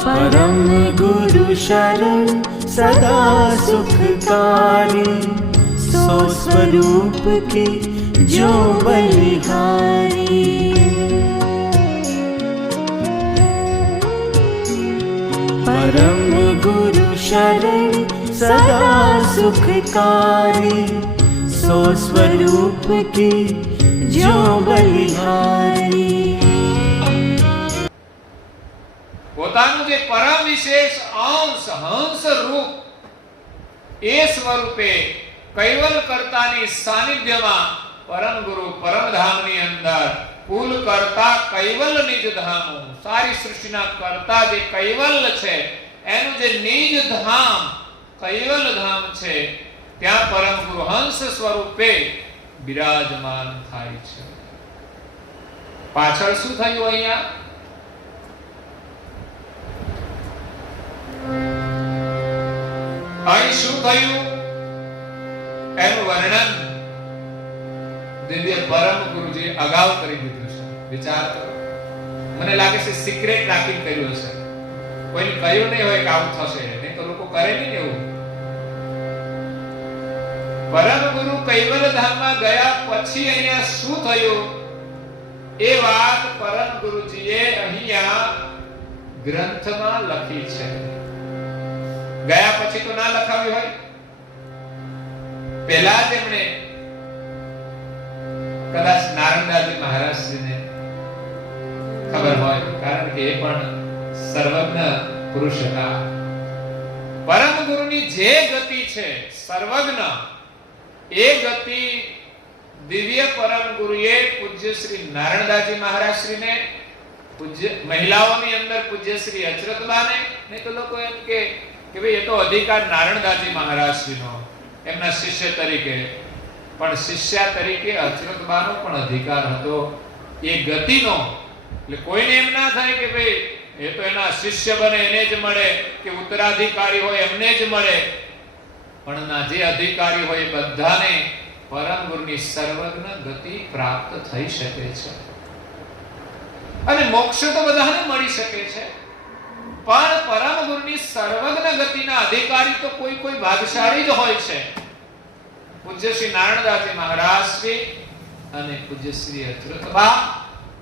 परम गुरु शरण सदा सुखकारी, सो स्वरूप की जो बलिहारी। परम गुरु शरण सदा सुखकारी, सो स्वरूप की जो बलिहारी। પોતાનું જે પરમ વિશેષ અંશ હંસ રૂપ એ સ્વરૂપે કૈવલ કર્તાની સાનિધ્યમાં પરમ ગુરુ પરમધામની અંદર કુલ કર્તા કૈવલ નિજ ધામો, સારી સૃષ્ટિના કર્તા જે કૈવલ છે એનું જે નિજ ધામ કૈવલ ધામ છે ત્યાં પરમ ગુરુ હંસ સ્વરૂપે બિરાજમાન થાય છે। પાછળ શું થયું અહીંયા? અહીં શું થયું એનું વર્ણન દિવ્ય પરમ ગુરુજી અગાઉ કરી દીધું છે। વિચાર કરો, મને લાગે છે સિક્રેટ રાખીને કર્યું હશે, કોઈને કહ્યું નહીં હોય કે આવું થશે, નહીં તો લોકો કરે નહીં એવું। પરમ ગુરુ કૈવલ ધામમાં ગયા પછી અહીંયા શું થયું એ વાત પરમ ગુરુજીએ અહીંયા ગ્રંથમાં લખી છે। ગયા પછી તો ના લખાવ્યું હોય, પહેલા તેમણે કદાચ નારણદાસજી મહારાજશ્રીને ખબર હોય, કારણ કે એ પણ સર્વજ્ઞ પુરુષ હતા। પરમ ગુરુની જે ગતિ છે સર્વજ્ઞ, એ ગતિ દિવ્ય પરમ ગુરુએ પૂજ્ય શ્રી નારણદાસજી મહારાજશ્રીને, પૂજ્ય મહિલાઓની અંદર પૂજ્ય શ્રી અચરતબાને, નહીં તો લોકો એમ કે ભાઈ એ તો અધિકાર નારણદાસજી મહારાજશ્રીનો એમના શિષ્ય તરીકે, પણ શિષ્યા તરીકે અચરતબાનો પણ અધિકાર હતો એ ગતિનો। એટલે કોઈને એમ ના થાય કે ભાઈ એ તો એના શિષ્ય બને એને જ મળે, કે ઉત્તરાધિકારી હોય એમને જ મળે, પણ ના જે અધિકારી હોય એ બધાને પરમ ગુરુની સર્વજ્ઞ ગતિ પ્રાપ્ત થઈ શકે છે। અને મોક્ષ તો બધાને મળી શકે છે, પણ પરમ ગુરુની સર્વજ્ઞ ગતિના અધિકારી તો કોઈ ભાગશાળી જ હોય છે। પૂજ્ય શ્રી નારણદાસજી મહારાજ શ્રી અને પૂજ્ય શ્રી અચરતબા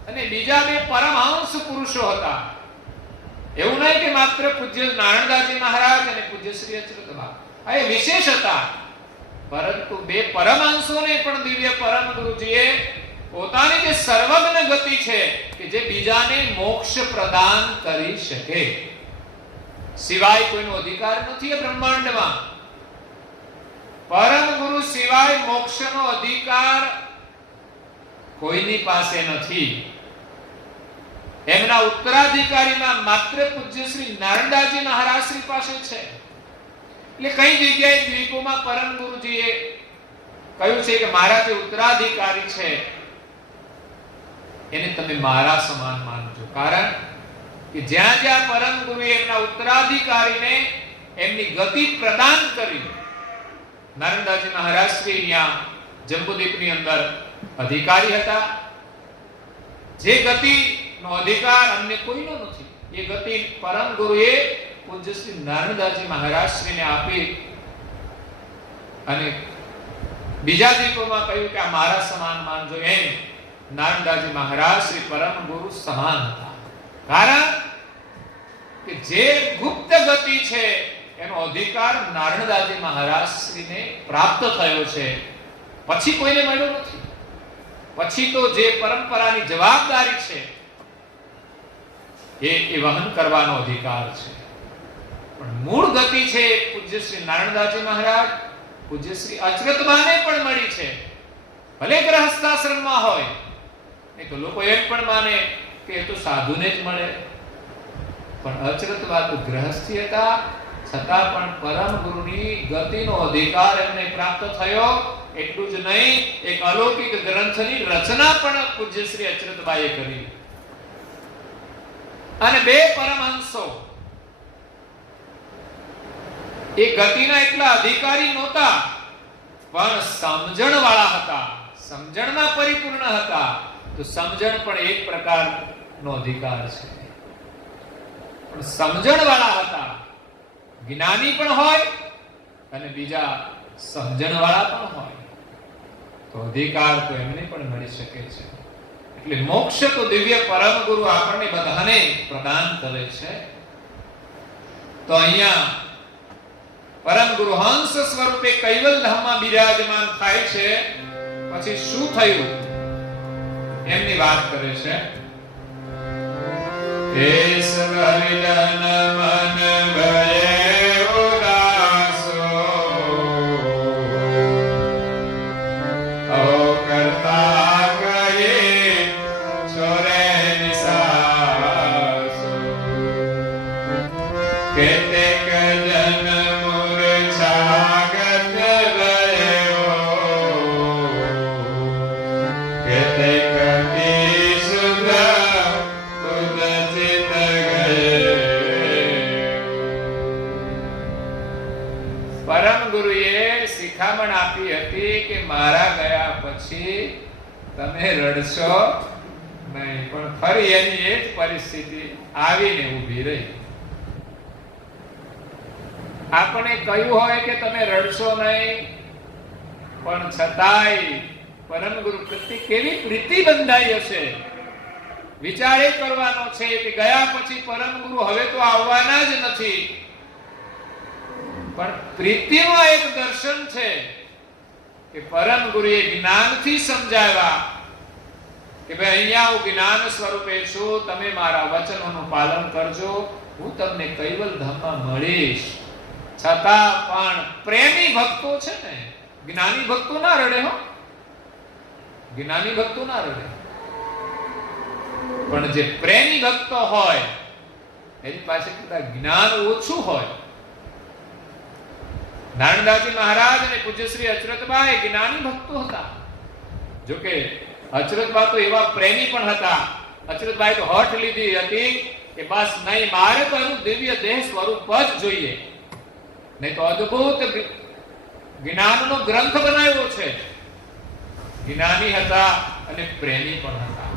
અને બીજા બે પરમહંસ પુરુષો હતા। એવું નહીં કે માત્ર પૂજ્ય નારણદાસજી મહારાજ અને પૂજ્ય શ્રી અચરતબા આ વિશેષ હતા, પરંતુ બે પરમહંસોને પણ દિવ્ય પરમ ગુરુજીએ પોતાની જે સર્વજ્ઞ ગતિ છે કે જે બીજાને મોક્ષ પ્રદાન કરી શકે, સિવાય કોઈનો અધિકાર નથી એ બ્રહ્માંડમાં। પરમ ગુરુ સિવાય મોક્ષનો અધિકાર કોઈની પાસે નથી। એમના ઉત્તરાધિકારીમાં માત્ર પૂજ્ય શ્રી નારણદાસજી મહારાજ શ્રી પાસે છે। એટલે કઈ જગ્યાએ દ્વીપોમાં પરમ ગુરુજીએ કહ્યું છે કે મારા જે ઉત્તરાધિકારી છે એને તમે મારા સમાન માનજો, કારણ કે જ્યાં જ્યાં પરમ ગુરુએ એમના ઉત્તરાધિકારીને એમની ગતિ પ્રદાન કરી, નારણદાસજી મહારાજ શ્રી અહીંયા જંબુદ્વીપની અંદર અધિકારી હતા, જે ગતિનો અધિકાર અન્ય કોઈનો નથી, એ ગતિ પરમ ગુરુએ પૂજ્ય શ્રી નારણદાસજી મહારાજ શ્રીને આપી અને બીજા દ્વીપોમાં કહ્યું કે આ મારા સમાન માનજો। એમ નારણદાસજી મહારાજ શ્રી પરમ ગુરુ સમાન હતા, કારણ કે જે ગુપ્ત ગતિ છે એનો અધિકાર નારણદાસજી મહારાજ શ્રીને પ્રાપ્ત થયો છે, પછી કોઈને મળ્યો નથી। પછી તો જે પરંપરાની જવાબદારી છે એ વહન કરવાનો અધિકાર છે, પણ મૂળ ગતિ છે પૂજ્ય શ્રી નારણદાસજી મહારાજ પૂજ્ય શ્રી અચરતબાને પણ મળી છે, ભલે ગ્રહસ્થાશ્રમમાં હોય, નહીં તો લોકો એમ પણ માને કે એ તો સાધુને જ મળે, પણ અચરતબા તો ગ્રહસ્થી હતા, છતાં પણ પરમ ગુરુની ગતિનો અધિકાર એમને પ્રાપ્ત થયો। એટલું જ નહીં, એક અલૌકિક ગ્રંથની રચના પણ પૂજ્ય શ્રી અચરતબાએ કરી। અને બે પરમહંસો એ ગતિના એટલા અધિકારી નહોતા, પણ સમજણ વાળા હતા, સમજણમાં પરિપૂર્ણ હતા। તો સમજણ પણ એક પ્રકારનો અધિકાર છે। પણ સમજણવાળા હતા. જ્ઞાની પણ હોય અને બીજા સમજણવાળા પણ હોય તો અધિકાર તો એમને પણ મળી શકે છે. એટલે મોક્ષ તો દિવ્ય પરમ ગુરુ આપણને બધાને પ્રદાન કરે છે. તો અહીંયા પરમ ગુરુ હંસ સ્વરૂપે કૈવલ ધામમાં બિરાજમાન થાય છે. પછી શું થયું એમની વાત કરે છે. એસ હરિજન મન ભયે ઉદાસો ઓ કરતા ગયે છોરે નિસાસો કેતેક જન મૂર્છાગત ગયો કેતેક શિખામણ આપી હતી કે મારા ગયા પછી તમે રડશો નહીં. પણ ફરી એની એ જ પરિસ્થિતિ આવીને ઊભી રહી. આપણે કહ્યું હોય કે તમે રડશો નહીં, પણ છતાંય પરમ ગુરુ પ્રત્યે કેવી પ્રીતિ બંધાઈ હશે. વિચાર એ કરવાનો છે કે ગયા પછી પરમ ગુરુ હવે તો આવવાના જ નથી, પણ પ્રીતિમાં એક દર્શન છે કે પરમ ગુરુએ જ્ઞાનથી સમજાવ્યા કે ભાઈ અહીંયા હું જ્ઞાન સ્વરૂપે છું, તમે મારા વચનોનું પાલન કરજો, હું તમને કૈવલ ધામમાં મળીશ. છતાં પણ પ્રેમી ભક્તો છે ને, જ્ઞાની ભક્તો ના રડે હો, જ્ઞાની ભક્તો ના રડે, પણ જે પ્રેમી ભક્તો હોય એની પાસે કદાચ જ્ઞાન ઓછું હોય. નારણદાસજી મહારાજ અને પૂજ્ય શ્રી અચરતબા એ જ્ઞાની ભક્તો હતા. જોકે અચરતબા તો એવા પ્રેમી પણ હતા. અચરતબાએ તો હઠ લીધી હતી કે બસ નહીં, મારે તો એનું દિવ્ય દેહ સ્વરૂપ જ જોઈએ, નહીં તો અદ્ભુત જ્ઞાનનો ગ્રંથ બનાવ્યો છે. જ્ઞાની હતા અને પ્રેમી પણ હતા.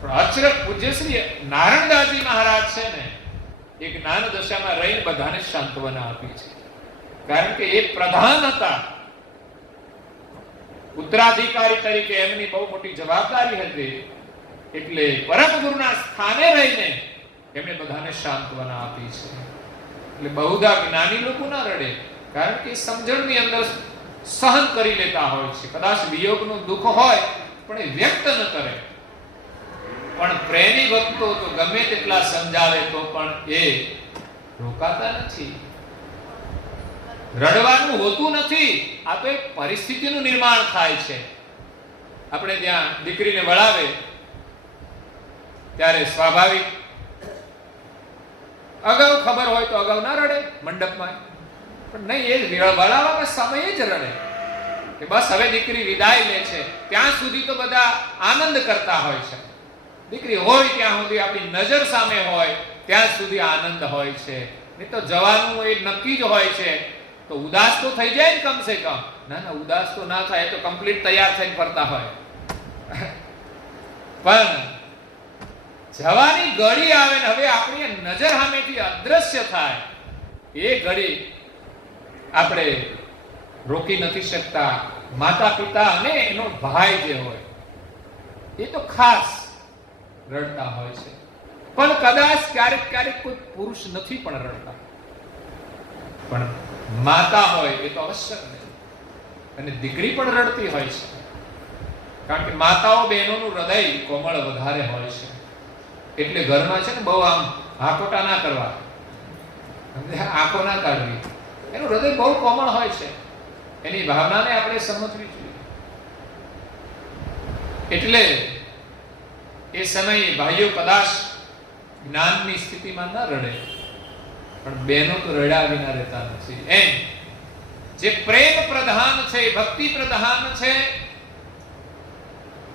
પણ અચરત પૂજ્ય શ્રી નારણદાસજી મહારાજ છે ને, એ જ્ઞાન દશામાં રહીને બધાને સાંત્વના આપી છે. કારણ કે એ પ્રધાન હતા, ઉત્તરાધિકારી તરીકે એમની બહુ મોટી જવાબદારી હતી. એટલે પરમ ગુરુના સ્થાને રહીને એમણે બધાને સાંત્વના આપી છે. એટલે બહુધા જ્ઞાની લોકો ના રડે, કારણ કે સમજણની અંદર સહન કરી લેતા હોય છે. કદાચ વિયોગનું દુઃખ હોય પણ એ વ્યક્ત ન કરે. પણ પ્રેમી ભક્તો તો ગમે તેટલા સમજાવે તો પણ એ રોકાતા નથી, રડવાનું હોતું નથી. આ તો એક પરિસ્થિતિનું નિર્માણ થાય છે. આપણે ત્યાં દીકરીને વળાવે ત્યારે સ્વાભાવિક અગાઉ ખબર હોય તો અગાઉ ના રડે મંડપમાં, પણ નહીં, એ વળાવવામાં સમયે જ રડે કે બસ હવે દીકરી વિદાય લે છે. ત્યાં સુધી તો બધા આનંદ કરતા હોય છે. દીકરી હોય ત્યાં સુધી, આપણી નજર સામે હોય ત્યાં સુધી આનંદ હોય છે. નહીં તો જવાનું એ નક્કી જ હોય છે. તો ઉદાસ તો થઈ જાય ને કમસે કમ. ના ના, ઉદાસ તો ના થાય, તો કમ્પ્લીટ તૈયાર થઈને ફરતા હોય. પણ જવાની ઘડી આવે ને હવે આપણી નજર સામેથી અદ્રશ્ય થાય, એ ઘડી આપણે રોકી નથી શકતા. માતા પિતા અને એનો ભાઈ જે હોય એ તો ખાસ રડતા હોય છે. પણ કદાચ ક્યારેક ક્યારેક કોઈ પુરુષ નથી પણ રડતા, પણ માતા હોય એ તો અવશ્ય રડે. અને દીકરી પણ રડતી હોય છે, કારણ કે માતાઓ બહેનોનું હૃદય કોમળ વધારે હોય છે. એટલે ઘરમાં છે ને બહુ આમ હાકોટા ના કરવા, આંખો ના કાઢવી. એનું હૃદય બહુ કોમળ હોય છે, એની ભાવનાને આપણે સમજવી જોઈએ. એટલે એ સમયે ભાઈઓ કદાચ જ્ઞાનની સ્થિતિમાં ન રડે, પણ બહેનો તો રડ્યા વિના રહેતા નથી. એમ જે પ્રેમ પ્રધાન છે, ભક્તિ પ્રધાન છે,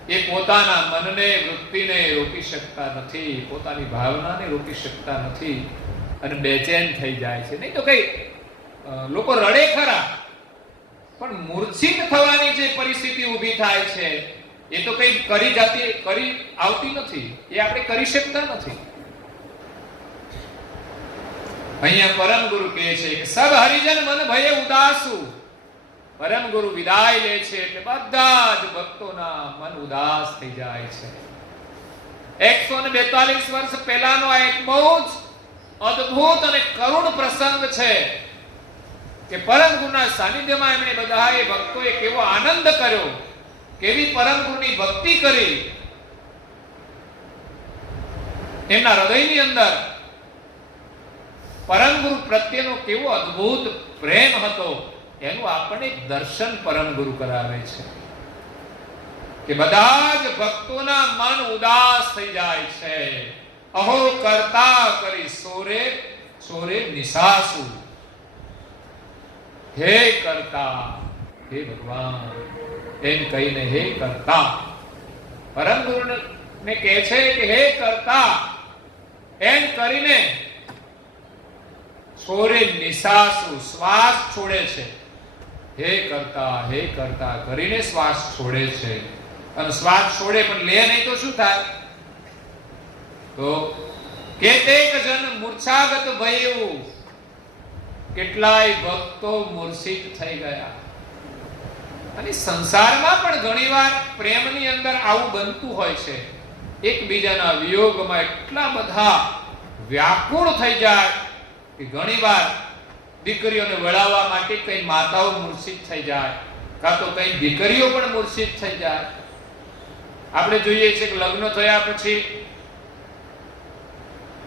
એ પોતાના મનને, વૃત્તિને રોકી શકતા નથી, પોતાની ભાવનાને રોકી શકતા નથી અને બેચેન થઈ જાય છે. નહીં તો કઈ લોકો રડે ખરા, પણ મૂર્છિત થવાની જે પરિસ્થિતિ ઊભી થાય છે એ તો કઈ કરી આવતી નથી, એ આપણે કરી શકતા નથી. અહીંયા પરમ ગુરુ કહે છે કે સબ હરિજન મન ભયે ઉદાસુ. પરમ ગુરુ વિદાય લે છે એટલે બધા જ ભક્તોના મન ઉદાસ થઈ જાય છે. 142 વર્ષ પહેલાનો આ એક બહુ જ અદ્ભુત અને કરુણ પ્રસંગ છે કે પરમ ગુરુના સાનિધ્યમાં એમણે બધાએ ભક્તોએ કેવો આનંદ કર્યો, કેવી પરમ ગુરુની ભક્તિ કરી. એમના હૃદયની અંદર પરમ ગુરુ પ્રત્યેનો કેવો અદ્ભુત પ્રેમ હતો એનું આપણને દર્શન પરમ ગુરુ કરાવે છે કે બધા જ ભક્તોના મન ઉદાસ થઈ જાય છે. અહો કરતા કરી સોરે સોરે નિસાસુ. હે કરતા, હે ભગવાન એમ કહીને હે કરતા પરમ ગુરુ ને કહે છે કે હે કરતા એમ કરીને સોરે નિસાસુ શ્વાસ છોડે છે. હે કરતા કરીને શ્વાસ છોડે છે. અને શ્વાસ છોડે પણ લે નહીં તો શું થાય? તો કેતેક જન મૂર્છાગત ભયું. કેટલાય ભક્તો મૂર્છિત થઈ ગયા. અને સંસારમાં પણ ઘણીવાર પ્રેમની અંદર આવું બનતું હોય છે. એકબીજાના વિયોગમાં એટલા બધા વ્યાકુળ થઈ જાય કે ઘણીવાર દીકરીઓને વળાવવા માટે કઈ માતાઓ મૂર્છિત થઈ જાય, કાં તો કઈ દીકરીઓ પણ મૂર્છિત થઈ જાય. આપણે જોઈએ છે કે લગ્ન થયા પછી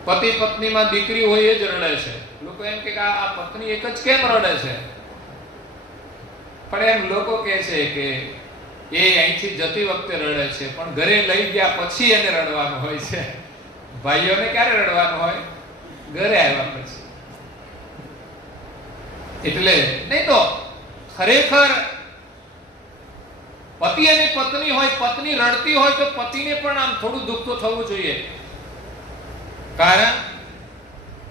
પતિ પત્નીમાં દીકરી હોય એ જ રડે છે. લોકો એમ કે આ પત્ની એક જ કેમ રડે છે? પણ એમ લોકો કહે છે કે એ અહીંથી જતી વખતે રડે છે, પણ ઘરે લઈ ગયા પછી એને રડવાનું હોય છે. ભાઈઓને ક્યારે રડવાનું હોય? ઘરે આવ્યા પછી. એટલે નહીં તો ખરેખર પતિ અને પત્ની હોય, પત્ની રડતી હોય તો પતિને પણ આમ થોડું દુઃખ તો થવું જોઈએ. કારણ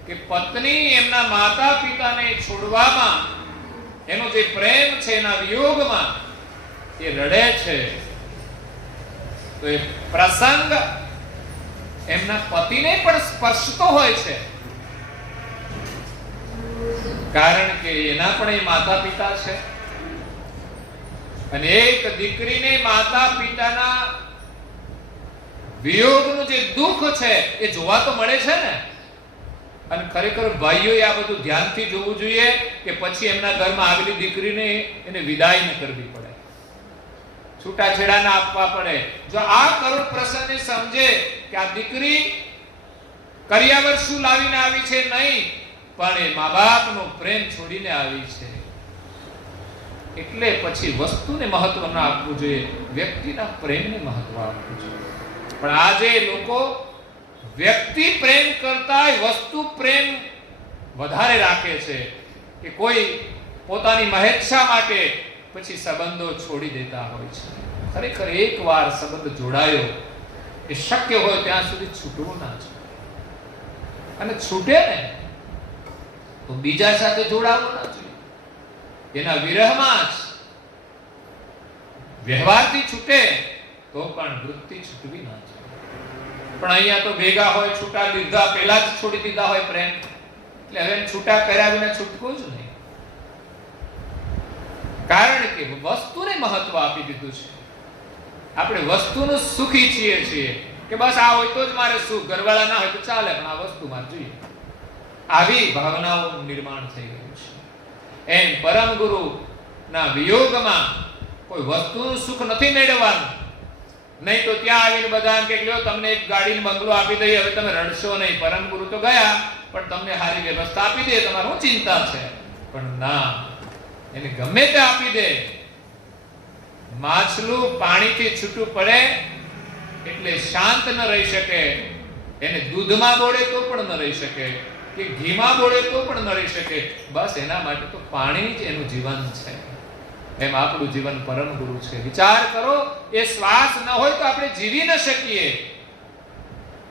કે પત્ની એમના માતા પિતાને છોડવામાં એનો જે પ્રેમ છે એના વિયોગમાં એ રડે છે. તો એ પ્રસંગ એમના પતિને પણ સ્પર્શતો હોય છે, કારણ કે એના પણ એ માતા પિતા છે. અને એક દીકરીને માતા પિતાના વિયોગનું જે દુઃખ છે એ જોવા તો મળે છે ને. અને ખરેખર ભાઈઓએ આ બધું ધ્યાનથી જોવું જોઈએ કે પછી એમના ઘરમાં આવેલી દીકરીને એને વિદાય ન કરવી પડે, છૂટાછેડા ના આપવા પડે. જો આ કરુણ પ્રસંગને સમજે કે આ દીકરી કર્યાવર શું લાવીને આવી છે નહીં, પણ એ મા બાપનો પ્રેમ છોડીને આવી છે, એટલે પછી વસ્તુને મહત્વ ના આપવું જોઈએ, વ્યક્તિના પ્રેમને મહત્વ આપવું જોઈએ. પણ આજે લોકો વ્યક્તિ પ્રેમ કરતા વસ્તુ પ્રેમ વધારે રાખે છે કે કોઈ પોતાની મહેચ્છા માટે પછી સંબંધો છોડી દેતા હોય છે. ખરેખર એકવાર સંબંધ જોડાયો એ શક્ય હોય ત્યાં સુધી છૂટવું ના જોઈએ. અને છૂટે ને તો બીજા સાથે જોડાવવું ના જોઈએ. એના વિરહમાં જ વ્યવહારથી છૂટે તો પણ વૃત્તિ છૂટવી ના જોઈએ. પણ અહીંયા તો ભેગા હોય, છૂટા લીધા પહેલા જ છોડી દીધા હોય પ્રેમ, એટલે હવે છૂટા કર્યા વિના છૂટવું જ નહીં. કારણ કે વસ્તુને મહત્વ આપી દીધું છે. આપણે વસ્તુનું સુખી છીએ કે બસ આ હોય તો જ મારે સુખ, ઘરવાળા ના હોય તો ચાલે પણ આ વસ્તુ મારે જોઈએ, આવી ભાવનાઓ નિર્માણ થઈ ગયું છે. એમ પરમ ગુરુ ના વિયોગમાં કોઈ વસ્તુનું સુખ નથી મેળવવાનું. નહીં તો ત્યાં આવીને બધા એમ કે લ્યો તમને એક ગાડીનો બંગલો આપી દઈએ, હવે તમે રડશો નહીં. પરમ ગુરુ તો ગયા પણ તમને સારી વ્યવસ્થા આપી દે, તમારે શું ચિંતા છે? પણ ના, એને ગમે તે આપી દે. માછલું પાણીથી છૂટું પડે એટલે શાંત ન રહી શકે, એને દૂધમાં બોળે તો પણ ન રહી શકે, કે ઘીમાં બોળે તો પણ ન રહી શકે. બસ એના માટે તો પાણી જ એનું જીવન છે. એમ આપણું જીવન પરમ ગુરુ છે. વિચાર કરો, એ શ્વાસ ન હોય તો આપણે જીવી ન શકીએ.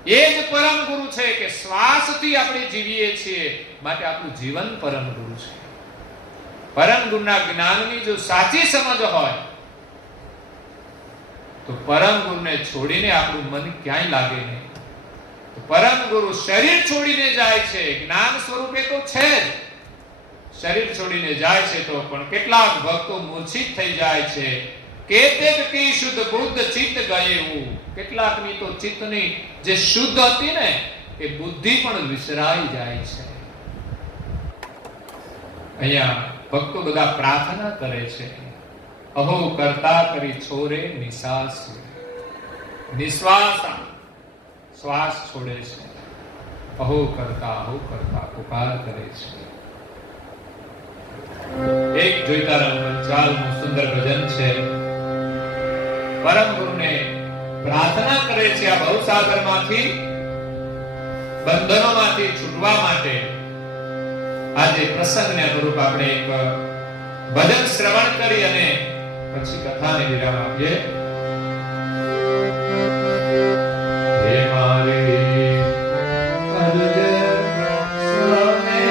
એ જ પરમ ગુરુ છે કે શ્વાસથી આપણે જીવીએ છીએ, માટે આપણું જીવન પરમ ગુરુ છે. પરમ ગુરુના જ્ઞાનની જો સાચી સમજ હોય તો પરમ ગુરુને છોડીને આપણું મન ક્યાંય લાગે નહીં. તો પરમ ગુરુ શરીર છોડીને જાય છે, જ્ઞાન સ્વરૂપે તો છે જ, શરીર છોડીને જાય છે તો પણ કેટલાક ભક્તો મૂર્છિત થઈ જાય છે. કેતેક કી શુદ્ધ બુદ્ધ ચિત્ત ગયેવું, કેટલાકની તો ચિત્તની જે શુદ્ધ હતી ને એ બુદ્ધિ પણ વિસરાઈ જાય છે. અહીંયા ભક્તો બધા પ્રાર્થના કરે છે, અહો કરતા કરી છોરે નિશ્વાસ, નિશ્વાસ શ્વાસ છોડે છે, અહો કરતા પુકાર કરે છે. એક જોઈતારામ પંચાલનું સુંદર ભજન છે. પરમ ગુરુને પ્રાર્થના કરે છે આ ભવસાગરમાંથી, બંધનોમાંથી છૂટવા માટે. આજે પ્રસંગને અનુરૂપ આપણે એક ભજન શ્રવણ કરી અને પછી કથાને વિરામ આપીએ. હે મારી અરજ સ્વામે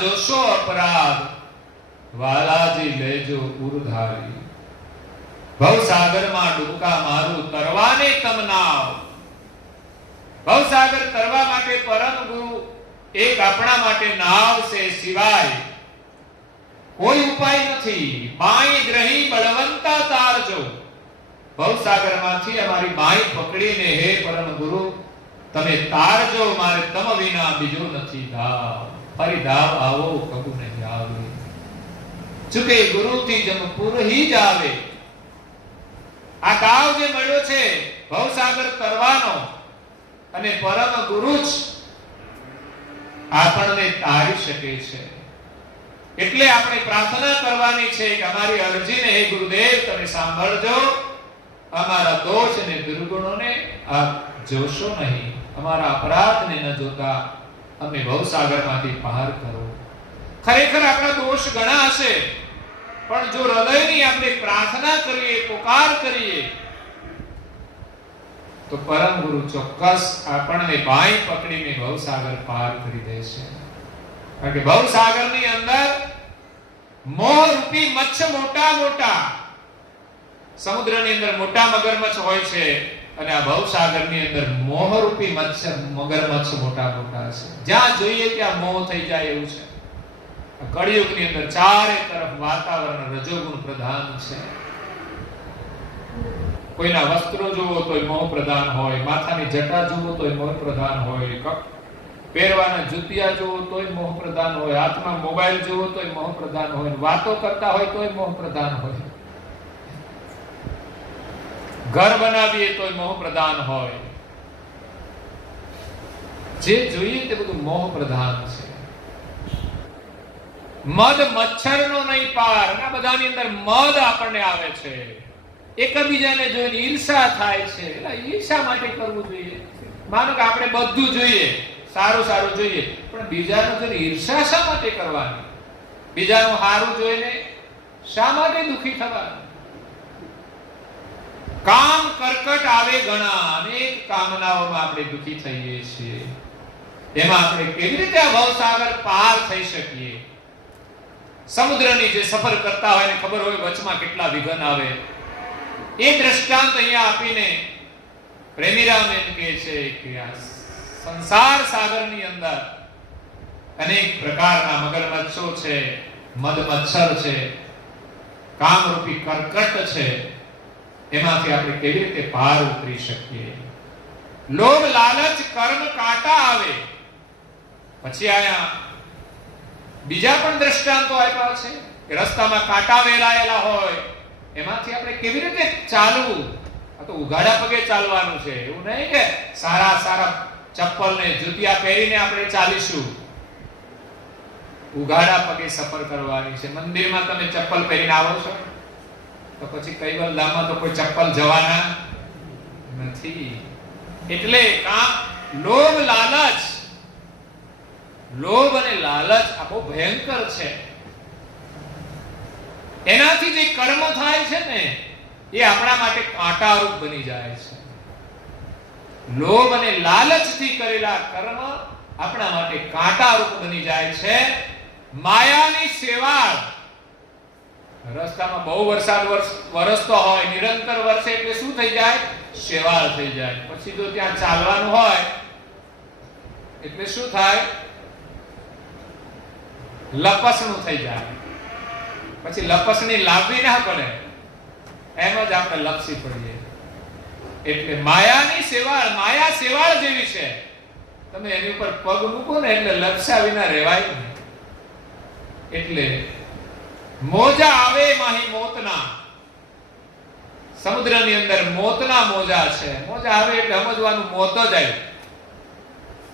જોશો અપરાધ વાલાજી લેજો ઉરધારી. ભવસાગરમાં ડૂબકા મારું તરવાને તમ નાવ. ભવસાગર તરવા માટે પરમ ગુરુ એક આપણા માટે નાવ છે, સિવાય કોઈ ઉપાય નથી. બાઈ ગ્રહી બળવંતા તારજો. ભવસાગરમાંથી અમારી બાઈ પકડીને હે પરમ ગુરુ તમે તારજો, મારે તમ વિના બીજો નથી ધાવ. ફરી ધાવ આવો કબુ નહીં આવે. ચૂકે ગુરુથી જમ પૂરહી જ આવે. આ દાવ જે મળ્યો છે ભવસાગર તરવાનો, અને પરમ ગુરુ જ આપણને તારી શકે છે. એટલે આપણે પ્રાર્થના કરવાની છે કે અમારી અરજીને હે ગુરુદેવ તમે સાંભળજો, અમારા દોષ અને દુર્ગુણોને આપ જોશો નહીં, અમારા અપરાધને ન જોતા અમે ભવસાગરમાંથી પાર કરો. ખરેખર આપણા દોષ ઘણા હશે, પણ જો હૃદયની આપણે પ્રાર્થના કરીએ, પુકાર કરીએ, તો પરમ ગુરુ ચોક્કસ આપણને બાઈ પકડીને ભવસાગર પાર કરી દેશે. કારણ કે ભવસાગરની અંદર મોહ રૂપી મચ્છ મોટા મોટા, સમુદ્રની અંદર મોટા મગરમચ્છ હોય છે, અને આ ભવસાગરની અંદર મોહ રૂપી મગરમચ્છ મોટા મોટા છે. જ્યાં જોઈએ ત્યાં મોહ થઈ જાય એવું છે. કળિયુગની અંદર ચારે તરફ વાતાવરણ રજોગુણ પ્રધાન છે. કોઈના વસ્ત્રો જુઓ તોય મોહ પ્રધાન હોય, માથાની જટા જુઓ તોય મોહ પ્રધાન હોય, પહેરવાના જુતિયા જુઓ તોય મોહ પ્રધાન હોય, હાથમાં મોબાઈલ જુઓ તોય મોહ પ્રધાન હોય, વાતો કરતા હોય તોય મોહ પ્રધાન હોય, ઘર બનાવીએ તોય મોહ પ્રધાન હોય. જે જોઈએ તે બધું મોહ પ્રધાન છે. મદ મચ્છરનો નહીં પાર. આ બધાની અંદર મદ આપણને આવે છે. એકબીજાને જોઈને ઈર્ષા થાય છે. એટલે ઈર્ષા માટે કરવું જોઈએ. માનો કે આપણે બધું જોઈએ, સારું સારું જોઈએ, પણ બીજાનું જોઈને ઈર્ષા શા માટે કરવાની? બીજાનું સારું જોઈને શા માટે દુખી થવાનું? કામ કર્કટ આવે ઘણા, અનેક કામનાઓમાં આપણે દુખી થઈએ છીએ. એમાં આપણે કેવી રીતે આ ભવસાગર પાર થઈ શકીએ? સમુદ્રની જે સફર કરતા હોય ને ખબર હોય વચમાં કેટલા વિઘન આવે, એ દ્રષ્ટાંત અહીંયા આપીને પ્રેમીરામ એમ કહે છે કે આ સંસાર સાગરની અંદર અનેક પ્રકારના મગરમચ્છો છે, મધમચ્છર છે, કામરૂપી કર્કટ છે. એમાંથી આપણે કેવી રીતે પાર ઉતરી શકીએ? લોભ લાલચ કર્મ કાંટા આવે. પછી આયા બીજા પણ દ્રષ્ટાંતો આપ્યા છે કે રસ્તામાં કાંટા વેલાયેલા હોય, એમાંથી આપણે કેવી રીતે ચાલવું? આ તો ઉઘાડા પગે ચાલવાનું છે, એવું નહીં કે સારા સારા ચપ્પલ ને જુતિયા પહેરીને આપણે ચાલીશું. ઉઘાડા પગે સફર કરવાની છે. મંદિરમાં તમે ચપ્પલ પહેરીને આવો છો તો પછી કૈવલ્યધામમાં તો કોઈ ચપ્પલ જવાના નથી. એટલે લોભ લાલચ, લોભ અને લાલચ આ બહુ ભયંકર છે. એનાથી જે કર્મ થાય છે ને એ આપણા માટે કાંટારૂપ બની જાય છે. લોભ અને લાલચથી કરેલા કર્મ આપણા માટે કાંટારૂપ બની જાય છે. માયાની સેવાળ, રસ્તામાં બહુ વરસાદ વરસતો હોય, નિરંતર વરસે એટલે શું થઈ જાય? શેવાળ થઈ જાય. પછી જો ત્યાં ચાલવાનું હોય એટલે શું થાય? લપસણું થઈ જાય. પછી લપસણી લાવવી ના પડે, એમ જ આપણે લપસી પડીએ. એટલે માયાની સેવાળ, માયા સેવાળ જેવી છે. તમે એની ઉપર પગ મૂકો ને એટલે લપસ્યા વિના રહેવાય નહીં. એટલે મોજા આવે માહી મોતના. સમુદ્રની અંદર મોતના મોજા છે. મોજા આવે એટલે સમજવાનું મોત જ આવ્યું.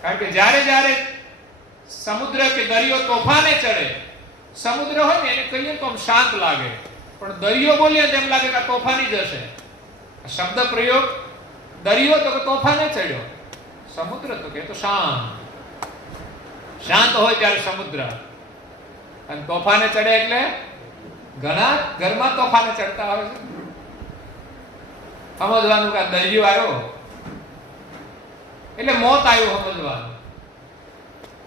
કારણ કે જ્યારે જ્યારે સમુદ્ર કે દરિયો તોફાને ચડે, સમુદ્ર હોય ને એને કહીએ તો આમ શાંત લાગે, પણ દરિયો બોલીએ તેમ લાગે કે તોફાની જ હશે. શબ્દ પ્રયોગ દરિયો તો કે તોફાને ચડ્યો, સમુદ્ર તો કે તો શાંત. શાંત હોય ત્યારે સમુદ્ર, અને તોફાને ચડે એટલે ઘણા ઘરમાં તોફાને ચડતા હોય છે. સમજવાનું કે દરિયો આવ્યો એટલે મોત આવ્યું સમજવાનું.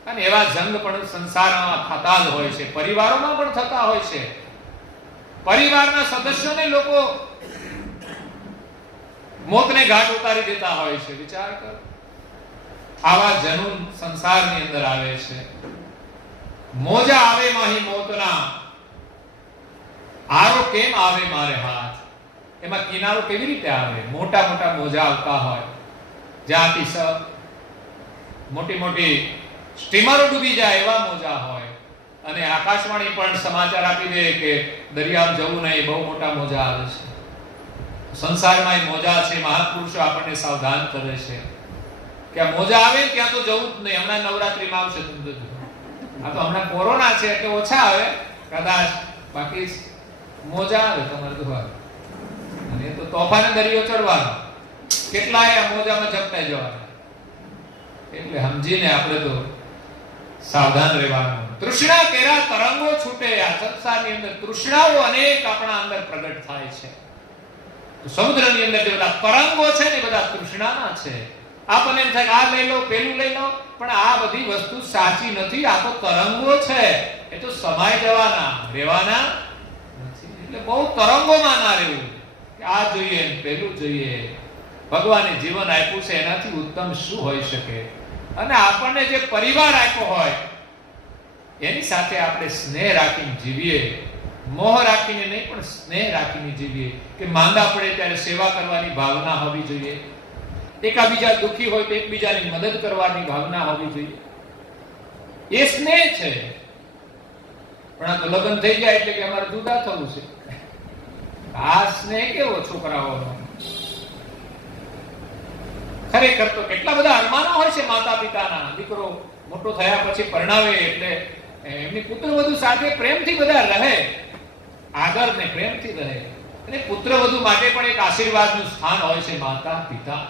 અને એવા જંગ પણ સંસારમાં થતા જ હોય છે, પરિવારોમાં પણ થતા હોય છે. પરિવારના સદસ્યોને લોકો મોતને ઘાટ ઉતારી દેતા હોય છે. વિચાર કરો, આવા જનૂન સંસારની અંદર આવે છે. મોજા આવે માહી મોતના, આરો કેમ આવે મારે હાથ. એમાં કિનારો કેવી રીતે આવે? મોટા મોટા મોજા આવતા હોય, જ્યાંથી મોટી મોટી સ્ટીમરો ડૂબી જાય એવા મોજા હોય. અને આકાશવાણી પણ સમાચાર આપી દે કે દરિયામાં જવું નહીં, બહુ મોટા મોજા આવે છે. સંસારમાં મોજા છે. મહાપુરુષો આપણને સાવધાન કરે છે કે આ મોજા આવે ત્યાં તો જવું જ નહીં. હમણાં નવરાત્રીમાં આવશે, આ તો હમણાં કોરોના છે એટલે ઓછા આવે કદાચ, બાકી મોજા આવે તમારે દુઆ. અને તો તોફાને દરિયો ચડવાનો, કેટલાય આ મોજામાં ઝપટાઈ જવાના. એટલે સમજીને આપણે તો સાવધાન રહેવાનું. તૃષ્ણા કેરા તરંગો છૂટે. આ સંસારની અંદર તૃષ્ણાઓ અનેક આપણા અંદર પ્રગટ થાય છે. તો સમુદ્રની અંદર જે બધા તરંગો છે ને બધા તૃષ્ણાના છે. આપણને એમ થાય આ લઈ લો, પેલું લઈ લો, પણ આ બધી વસ્તુ સાચી નથી. આ તો તરંગો છે, એ તો સમાઈ જવાના, રહેવાના નથી. એટલે બહુ તરંગોમાં ના રહેવું કે આ જોઈએ પેલું જોઈએ. ભગવાને જીવન આપ્યું છે, એનાથી ઉત્તમ શું હોઈ શકે? અને આપણને જે પરિવાર આપ્યો હોય એની સાથે આપણે સ્નેહ રાખીને જીવીએ. મોહ રાખીને નહીં, પણ સ્નેહ રાખીને જીવીએ. કે માંદા પડે ત્યારે સેવા કરવાની ભાવના હોવી જોઈએ. એકાબીજા દુખી હોય તો એકબીજાની મદદ કરવાની ભાવના હોવી જોઈએ. એ સ્નેહ છે. પણ આ તો લગ્ન થઈ જાય એટલે કે અમારે જુદા થવું છે. આ સ્નેહ કેવો છોકરાઓનો? ખરેખર તો કેટલા બધા અરમાનો હોય છે માતા પિતાના. દીકરો મોટો થયા પછી પરણાવે એટલે એમની પુત્રવધુ સાથે પ્રેમથી બધા રહે, આદર ને પ્રેમથી રહે. અને પુત્રવધુ માટે પણ એક આશીર્વાદનું સ્થાન હોય છે માતા પિતા.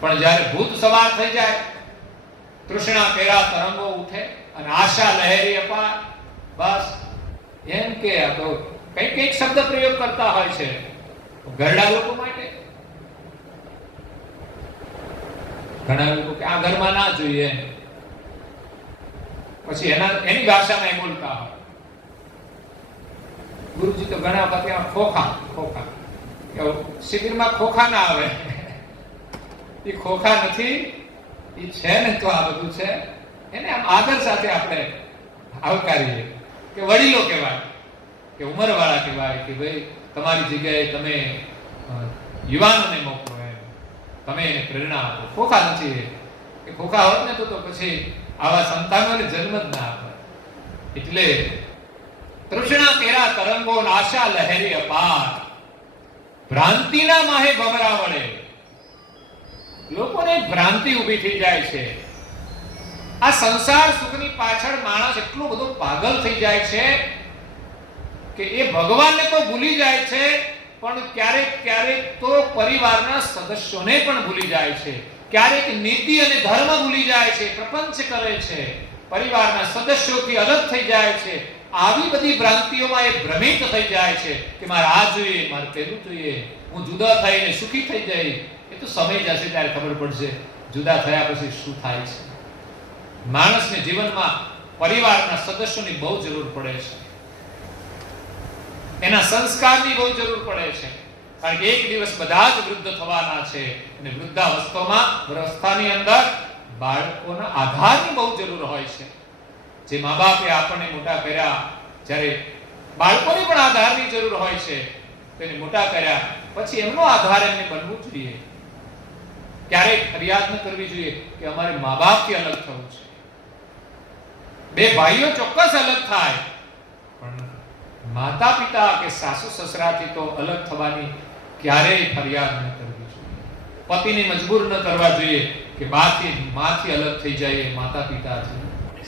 પણ જ્યારે ભૂત સવાર થઈ જાય, તૃષ્ણા કેરા તરંગો ઉઠે અને આશા લહેરી અપાર, બસ એમ કે આ તો કઈક શબ્દ પ્રયોગ કરતા હોય છે ઘરડા લોકો માટે. ઘણા લોકો કે આ ઘરમાં ના જોઈએ, પછી એની ભાષામાં એ બોલતા હોય. ગુરુજી તો ઘણા વખત ખોખા શિબિરમાં ખોખા ના આવે. એ ખોખા નથી, એ છે ને તો આ બધું છે. એને આમ આદર સાથે આપણે આવકારીએ કે વડીલો કહેવાય, કે ઉંમરવાળા કહેવાય કે ભાઈ તમારી જગ્યાએ તમે યુવાનોને મોકલો, તમે એને પ્રેરણા આપો. ખોખા નથી. એ ખોખા હોત ને તો પછી આવા સંતાનોને જન્મ જ ના આપે. એટલે તૃષ્ણા કેરા તરંગો આશા લહેરી અપાર, ભ્રાંતિના માહે ભમરા વળે. લોકોને ભ્રાંતિ ઊભી થઈ જાય છે. આ સંસાર સુખની પાછળ માણસ એટલો બધો પાગલ થઈ જાય છે કે એ ભગવાનને તો ભૂલી જાય છે, પણ ક્યારેક તો પરિવારના સદસ્યોને પણ ભૂલી જાય છે. ક્યારેક નીતિ અને ધર્મ ભૂલી જાય છે, પ્રપંચ કરે છે, પરિવારના સદસ્યોથી અલગ થઈ જાય છે. આવી બધી ભ્રાંતિઓમાં એ ભ્રમિત થઈ જાય છે કે મારે આ જોઈએ, મારે પેલું જોઈએ, હું જુદા થઈને સુખી થઈ જઈશ. એ તો સમય જશે ત્યારે ખબર પડશે જુદા થયા પછી શું થાય છે. માણસને જીવનમાં પરિવારના સદસ્યોની બહુ જરૂર પડે છે. એના સંસ્કારની બહુ જરૂર પડે છે. કારણ કે એક દિવસ બધા જ વૃદ્ધ થવાના છે અને વૃદ્ધાવસ્થાની અંદર બાળકોના આધારની બહુ જરૂર હોય છે. જે મા બાપે આપણને મોટા કર્યા, જ્યારે બાળકોની પણ આધારની જરૂર હોય છે. તેને મોટા કર્યા પછી એમનો આધાર એમને બનવું જોઈએ. ક્યારેક ફરિયાદ ન કરવી જોઈએ કે અમારે મા બાપથી અલગ થવું છે. બે ભાઈઓ ચોક્કસ અલગ થાય, પણ માતા પિતા કે સાસુ સસરાથી તો અલગ થવાની ક્યારેય ફરિયાદ ન કરવી જોઈએ. પતિને મજબૂર ન કરવા જોઈએ કે માથી અલગ થઈ જાય, માતા પિતાથી,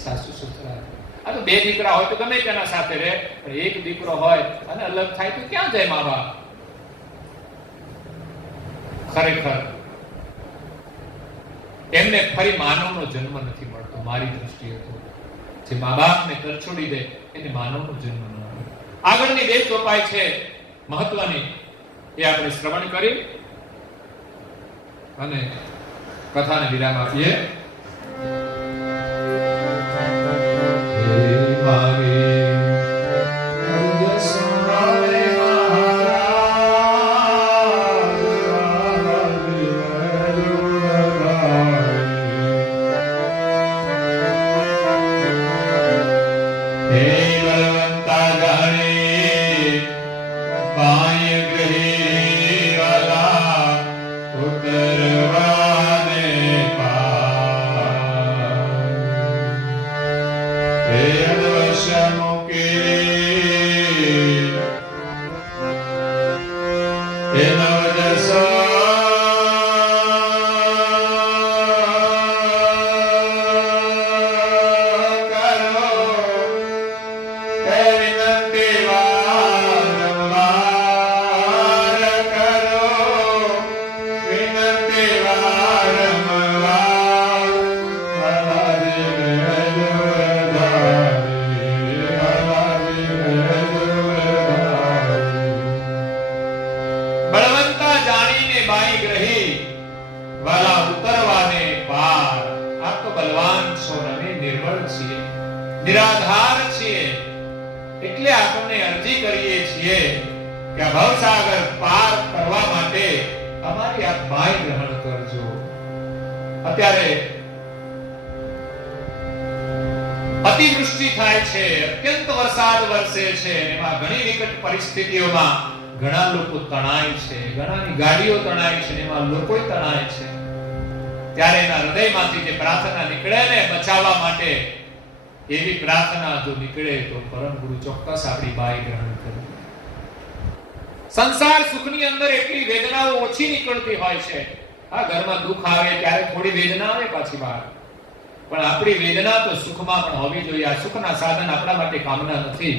સાસુ સસરા. આ તો બે દીકરા હોય તો ગમે તેના સાથે રહે, પણ એક દીકરો હોય અને અલગ થાય તો ક્યાં જાય મા બાપ? ખરેખર એમને ફરી માનવનો જન્મ નથી મળતો. મારી દ્રષ્ટિએ તો જે મા બાપને તરછોડી દે એને માનવનો જન્મ ન મળે. આગળની બે ચોપાઈ છે મહત્વની, એ આપણે શ્રવણ કરી અને કથાને વિરામ આપીએ. નિરાધાર છીએ, એટલે આપણને અરજી કરીએ છીએ કે આ ભવસાગર પાર કરવા માટે અમારી આ બાઈ ગ્રહણ કરજો. અત્યારે અતિવૃષ્ટિ થાય છે, અત્યંત વરસાદ વરસે છે, એમાં ઘણી વિકટ પરિસ્થિતિઓમાં ઘણા લોકો તણાય છે, ઘણાની ગાડીઓ તણાય છે, એમાં લોકો તણાય છે. ત્યારે એના હૃદયમાંથી જે પ્રાર્થના નીકળે ને બચાવવા માટે, એવી પ્રાર્થના જો નીકળે તો પરમ ગુરુ ચોક્કસ આપણી બાઈ ગ્રહણ કરે. સંસાર સુખની અંદર એટલી વેદનાઓ ઓછી નીકળતી હોય છે. આ ઘરમાં દુઃખ આવે ત્યારે થોડી વેદના આવે પાછી બહાર, પણ આપણી વેદના તો સુખમાં પણ હોવી જોઈએ. આ સુખના સાધન આપણા માટે કામના નથી.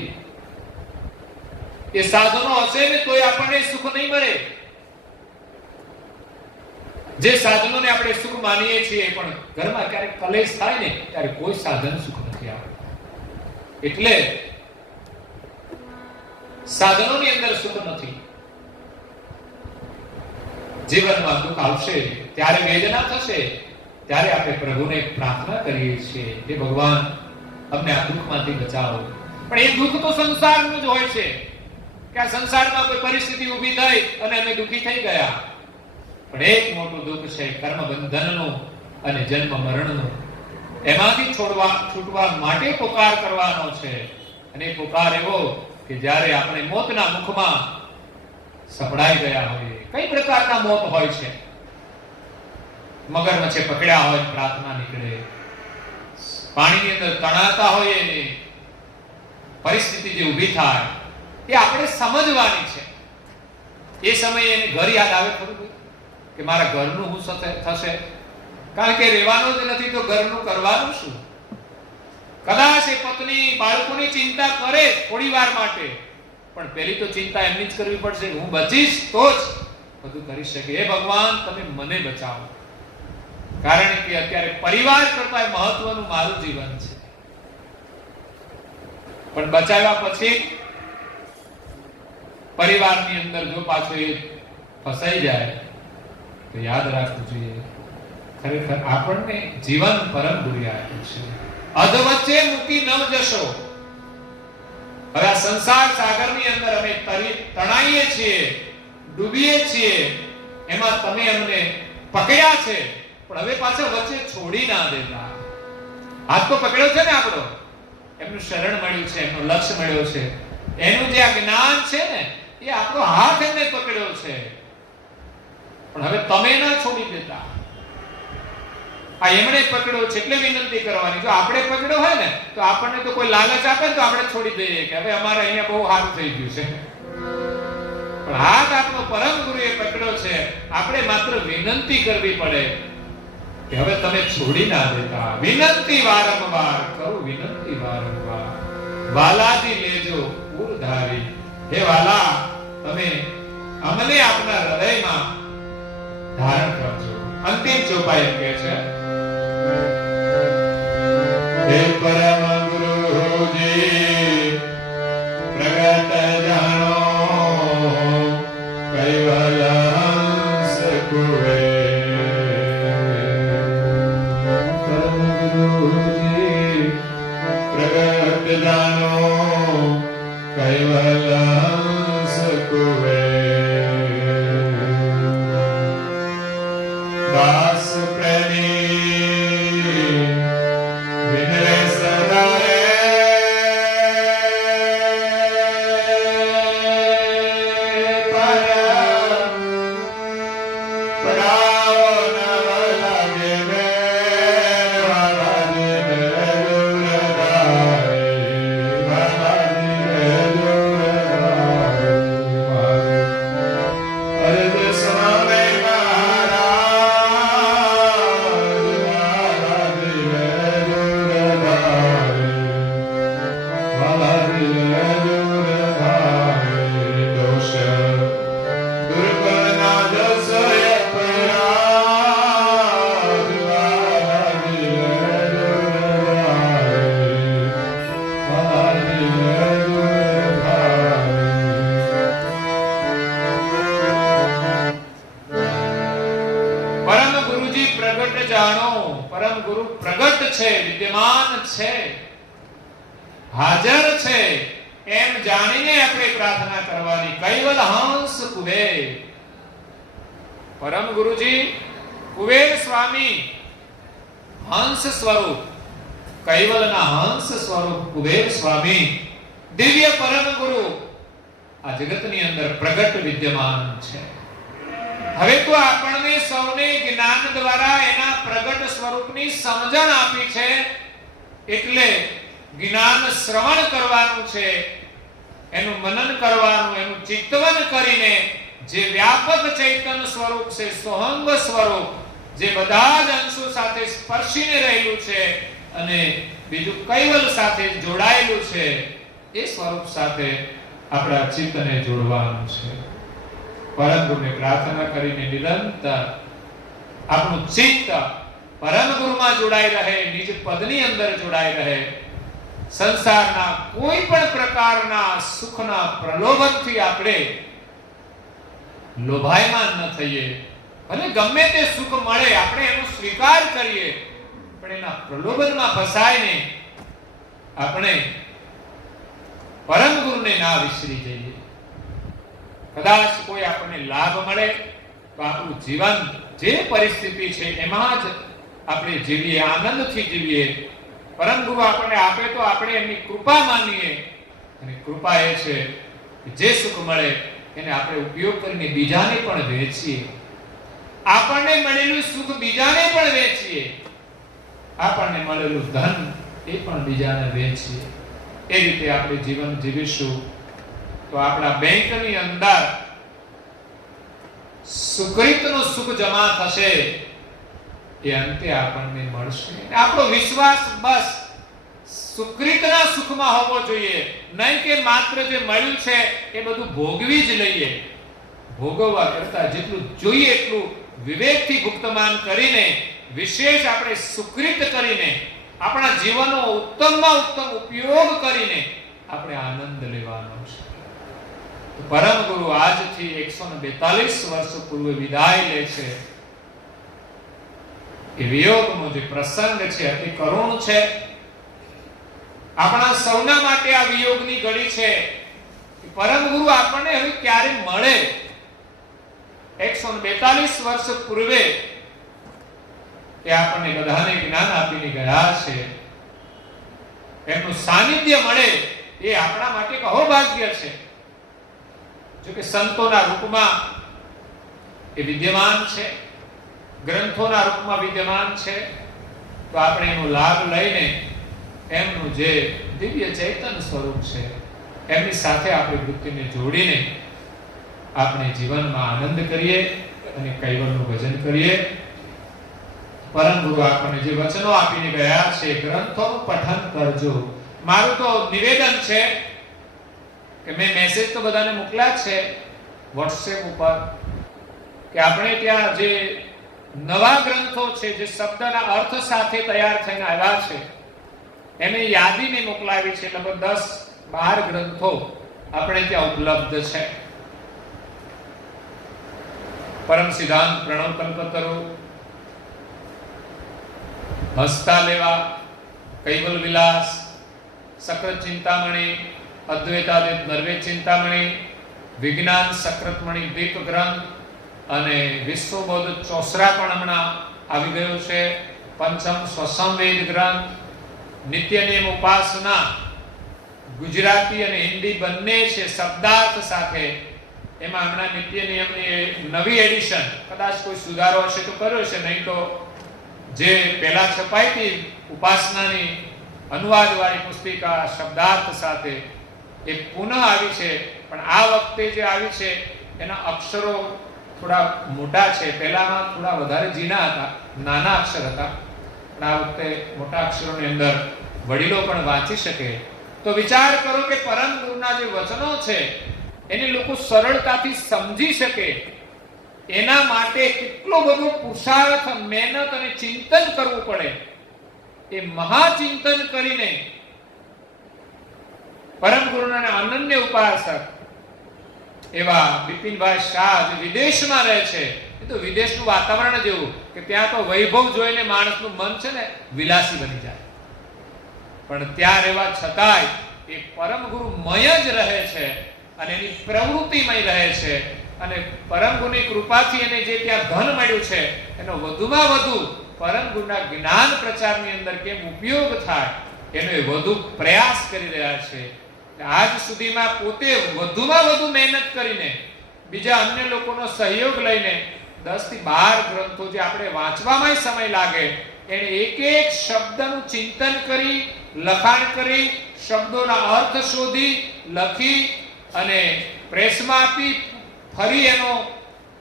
એ સાધનો હશે ને તોય આપણને સુખ નહીં મળે. જે સાધનોને આપણે સુખ માનીએ છીએ, પણ ઘરમાં ક્યારેક કલેશ થાય ને ત્યારે કોઈ સાધન સુખ નથી આપતું. એટલે સાધનોની અંદર સુખ નથી. જીવનમાં દુઃખ આવશે ત્યારે વેદના થશે, ત્યારે આપણે પ્રભુને પ્રાર્થના કરીએ છીએ કે ભગવાન અમને આ દુઃખમાંથી બચાવો. પણ એ દુઃખ તો સંસારનું જ હોય છે કે આ સંસારમાં કોઈ પરિસ્થિતિ ઊભી થઈ અને અમે દુઃખી થઈ ગયા. પણ એક મોટું દુઃખ છે કર્મ બંધનનું અને જન્મ મરણનું. એમાંથી છૂટવા માટે પુકાર કરવાનો છે. અને પુકાર એવો કે જ્યારે આપણે મોતના મુખમાં સપડાઈ ગયા હોઈએ. કઈ પ્રકારના મોત હોય છે? મગરમચ્છે પકડ્યા હોય પ્રાર્થના નીકળે, પાણીની અંદર તણાતા હોય એની પરિસ્થિતિ જે ઊભી થાય એ આપણે સમજવાની છે. એ સમયે એને ઘર યાદ આવે ખરું કે મારા ઘરનું શું થશે? કારણ કે રહેવાનું જ નથી તો ઘરનું કરવાનું શું? કદાચ એ પત્ની બાળકોની ચિંતા કરે થોડી વાર માટે, પણ પહેલી તો ચિંતા એમની જ કરવી પડશે કે હું બચીશ તો જ બધું કરી શકે. હે ભગવાન તમે મને બચાવો, કારણ કે અત્યારે પરિવાર કરતા મહત્વનું મારું જીવન છે. પણ બચાવ્યા પછી પરિવારની અંદર જો પાછો એ ફસાઈ જાય તો યાદ રાખવું જોઈએ ખરેખર આપણને જીવન પરમ ગુરુ આપ્યું છે. અધવચ્ચે મૂકી ન જશો. હવે આ સંસાર સાગરની અંદર અમે તણાઈએ છીએ, ડૂબીએ છીએ, એમાં તમે અમને પકડ્યા છે, પણ હવે પાછા વચ્ચે છોડી ના દેતા. હાથ તો પકડ્યો છે ને આપણો, એમનું શરણ મળ્યું છે, એમનો લક્ષ્ય મળ્યો છે, એનું જે જ્ઞાન છે ને એ આપણો હાથ એમને પકડ્યો છે, પણ હવે તમે ના છોડી દેતા. આ એમણે પકડ્યો છે એટલે વિનંતી કરવાની. જો આપણે પકડ્યો હોય ને તો આપણને તો કોઈ લાલચ આપે તો આપણે છોડી દઈએ કે હવે અમારે અહીંયા બહુ સારું થઈ ગયું છે. પણ હાથ આપણો પરમ ગુરુએ પકડ્યો છે, આપણે માત્ર વિનંતી કરવી પડે કે હવે તમે છોડી ના દેતા. વિનંતી વારંવાર કરું, વિનંતી વારંવાર. વાલાજી લેજો પૂરધારી. હે વાલા તમે અમને આપના હૃદયમાં ધારણ કરજો. અંતિમ ચોપાઈ એમ કહે છે, હે પરમ ગુરુજી પ્રગટ જાણો કૈવલ હંસ કુવે. પરમ ગુરુજી પ્રગટ જાણો કૈવલ હંસ કુવે. દાસ પ્રેમી વિનય સદા રે પડાવો નવ લાગે મે વાલાજી ને દુરદાય, વાલાજી ને દુરદાય. અરજ સ્વામે હાજર છે એમ જાણીને આપણે પ્રાર્થના કરવાની. કૈવલ હંસ કુબેર. પરમ ગુરુજી કુબેર સ્વામી હંસ સ્વરૂપ, કૈવલના હંસ સ્વરૂપ કુબેર સ્વામી દિવ્ય પરમ ગુરુ આ જગતની અંદર પ્રગટ વિદ્યમાન છે. હવે તો આપણને સૌને જ્ઞાન દ્વારા એના પ્રગટ સ્વરૂપની સમજણ આપી છે, એટલે જ્ઞાન શ્રવણ કરવાનું છે, એનું મનન કરવાનું, એનું ચિંતન કરીને જે વ્યાપક ચૈતન્ય સ્વરૂપ છે, સોહંગ સ્વરૂપ, જે બધા જ અંશો સાથે સ્પર્શીને રહેલું છે અને બીજું કૈવલ સાથે જોડાયેલું છે, એ સ્વરૂપ સાથે આપણા ચિત્તને જોડવાનું છે. પરમ ગુરુને પ્રાર્થના કરીને નિરંતર આપણું ચિત્ત પરમ ગુરુમાં જોડાઈ રહે, નિજ પદની અંદર જોડાઈ રહે. સંસારના કોઈ પણ પ્રકારના સુખના પ્રલોભનથી આપણે લોભાયમાન ન થઈએ. ભલે ગમે તે સુખ મળે આપણે એનો સ્વીકાર કરીએ, પણ એના પ્રલોભનમાં ફસાઈને આપણે પરમ ગુરુને ના વિસરી જઈએ. કદાચ કોઈ આપણને લાભ મળે તો આપણું જીવન જે પરિસ્થિતિ છે એમાં જ આપણે જીવીએ, આનંદથી જીવીએ. પરમ ગુરુ આપણને આપે તો આપણે એમની કૃપા માનીએ, અને કૃપા એ છે કે જે સુખ મળે એને આપણે ઉપયોગ કરીને બીજાને પણ વેચીએ. આપણને મળેલું સુખ બીજાને પણ વેચીએ, આપણને મળેલું ધન એ પણ બીજાને વેચીએ. એ રીતે આપણે જીવન જીવીશું તો આપણા બેંકની અંદર સુકૃતનું સુખ જમા થશે, એ અંતે આપણને મળશે. આપણો વિશ્વાસ બસ સુકૃતના સુખમાં હોવો જોઈએ, નહીં કે માત્ર જે મળ્યું છે એ બધું ભોગવી જ લઈએ. ભોગવવા કરતા જેટલું જોઈએ એટલું વિવેકથી ગુપ્તમાન કરીને, વિશેષ આપણે સુકૃત કરીને, આપણા જીવનનો ઉત્તમમાં ઉત્તમ ઉપયોગ કરીને આપણે આનંદ લેવાનો છે. પરમ ગુરુ આજથી 142 વર્ષ પૂર્વે વિદાય લે છે. એ વિયોગનો જે પ્રસંગ છે અતિ કરુણ છે. આપણા સૌના માટે આ વિયોગની ઘડી છે. પરમ ગુરુ આપણને હવે ક્યારે મળે? 142 વર્ષ પૂર્વે એ આપણને બધાને જ્ઞાન આપીને ગયા છે. એમનું સાનિધ્ય મળે એ આપણા માટે એક અહોભાગ્ય છે. જો કે સંતોના રૂપમાં એ વિદ્યમાન છે, ગ્રંથોના રૂપમાં વિદ્યમાન છે, તો આપણે એનો લાભ લઈને એમનું જે દિવ્ય ચૈતન્ય સ્વરૂપ છે એમની સાથે આપણી વૃત્તિને જોડીને આપણે જીવનમાં આનંદ કરીએ અને કૈવલનું ભજન કરીએ. પરમ ગુરુ આપણને જે વચનો આપીને ગયા છે, ગ્રંથોનું પઠન કરજો. મારું તો નિવેદન છે કે મેં મેસેજ તો બધાને મોકલ્યા છે વોટ્સએપ ઉપર કે આપણે ત્યાં જે નવા ગ્રંથો છે, જે શબ્દના અર્થ સાથે તૈયાર થઈને આવ્યા છે, એની યાદી મેં મોકલાવી છે. લગભગ 10-12 ગ્રંથો આપણે ત્યાં ઉપલબ્ધ છે. પરમ સિદ્ધાંત પ્રણવ કલ્પતરુ, હસ્તા લેવા, કૈવલ વિલાસ, સક્રત ચિંતામણી, અદ્વૈતાદિત નર્વે ચિંતામણી, વિજ્ઞાન સક્રતમણી દીપ ગ્રંથ અને વિશ્વબોધ ચોસરા પણ હમણાં આવી ગયો છે. પંચમ સ્વસંવેદ ગ્રંથ, નિત્ય નિયમ ઉપાસના, ગુજરાતી અને હિન્દી બંને છે શબ્દાર્થ સાથે. એમાં હમણાં નિત્ય નિયમની નવી એડિશન, કદાચ કોઈ સુધારો હશે તો કર્યો છે, નહીં તો જે પહેલા છપાઈ હતી ઉપાસનાની અનુવાદવાળી પુસ્તિકા શબ્દાર્થ સાથે એ પુનઃ આવી છે. પણ આ વખતે જે આવી છે એના અક્ષરો થોડા મોટા છે. પહેલામાં થોડા વધારે ઝીણા હતા, નાના અક્ષર હતા, પણ આ વખતે મોટા અક્ષરોની અંદર વડીલો પણ વાંચી શકે. તો વિચાર કરો કે પરમ ગુરુના જે વચનો છે એને લોકો સરળતાથી સમજી શકે, એના માટે કેટલો બધો પુરુષાર્થ, મહેનત અને ચિંતન કરવું પડે. એ મહાચિંતન કરીને પરમ ગુરુના અનન્ય ઉપાસક એવા બિપિનભાઈ શાહ જે વિદેશમાં રહે છે, એ તો વિદેશનું વાતાવરણ જેવું કે ત્યાં તો વૈભવ જોઈને માણસનું મન છે ને વિલાસી બની જાય. પણ ત્યાં રહેવા છતાંય એ પરમ ગુરુ મય જ રહે છે અને એની પ્રવૃત્તિમય રહે છે અને પરમ ગુરુની કૃપાથી એને જે ત્યાં ધન મળ્યું છે એનો વધુમાં વધુ પરમ ગુરુના જ્ઞાન પ્રચારની અંદર કેમ ઉપયોગ થાય એનો એ વધુ પ્રયાસ કરી રહ્યા છે. આજ સુધીમાં પોતે વધુમાં વધુ મહેનત કરીને બીજા અન્ય લોકોનો સહયોગ લઈને 10 થી 12 ગ્રંથો જે આપણે વાંચવામાં સમય લાગે એને એક એક શબ્દનું ચિંતન કરી, લખાણ કરી, શબ્દોના અર્થ શોધી, લખી અને પ્રેસમાં આપી ફરી એનો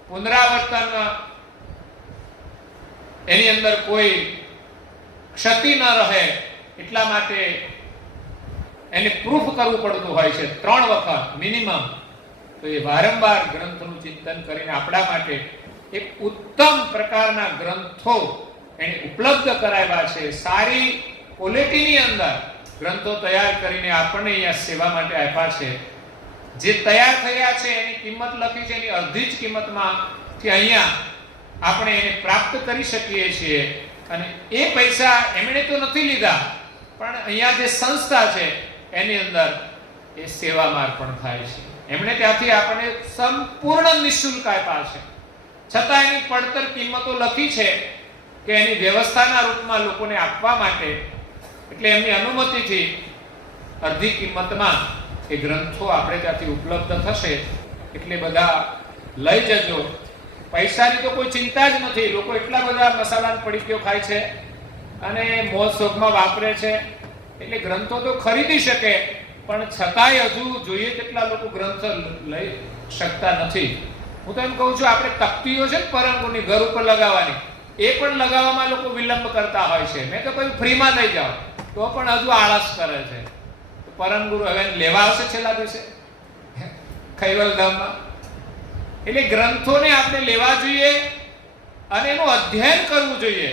પુનરાવર્તન, એની અંદર કોઈ ક્ષતિ ન રહે એટલા માટે એને પ્રૂફ કરવું પડતું હોય છે 3 વખત મિનિમમ. તો એ વારંવાર ગ્રંથનું ચિંતન કરીને આપણા માટે એક ઉત્તમ પ્રકારના ગ્રંથો એને ઉપલબ્ધ કરાવ્યા છે. સારી ક્વોલિટીની અંદર ગ્રંથો તૈયાર કરીને આપણને અહીંયા સેવા માટે આપ્યા છે. જે તૈયાર થયા છે એની કિંમત લખી છે, એની અડધી જ કિંમતમાં કે અહીંયા આપણે એને પ્રાપ્ત કરી શકીએ છીએ. અને એ પૈસા એમણે તો નથી લીધા, પણ અહીંયા જે સંસ્થા છે એની અંદર એ સેવામાં અર્પણ થાય છે. એમણે ત્યાંથી આપણને સંપૂર્ણ નિઃશુલ્ક આપ્યા છે, છતાં એની પડતર કિંમતો લખી છે કે એની વ્યવસ્થાના રૂપમાં લોકોને આપવા માટે. એટલે એમની અનુમતિથી અડધી કિંમતમાં એ ગ્રંથો આપણે ત્યાંથી ઉપલબ્ધ થશે. એટલે બધા લઈ જજો. પૈસાની તો કોઈ ચિંતા જ નથી. લોકો એટલા બધા મસાલાની પડીકીઓ ખાય છે અને મોજ શોખમાં વાપરે છે, એટલે ગ્રંથો તો ખરીદી શકે, પણ છતાંય હજુ જોઈએ તેટલા લોકો ગ્રંથ લઈ શકતા નથી. હું તો એમ કહું છું, આપણે તકતીઓ છે ને પરમ ગુરુની ઘર ઉપર લગાવવાની, એ પણ લગાવવામાં લોકો વિલંબ કરતા હોય છે. મેં તો કહ્યું ફ્રીમાં લઈ જાઓ, તો પણ હજુ આળસ કરે છે. પરમ ગુરુ હવે લેવા આવશે છેલ્લા દિવસે ખૈવલધામમાં. એટલે ગ્રંથોને આપણે લેવા જોઈએ અને એનું અધ્યયન કરવું જોઈએ,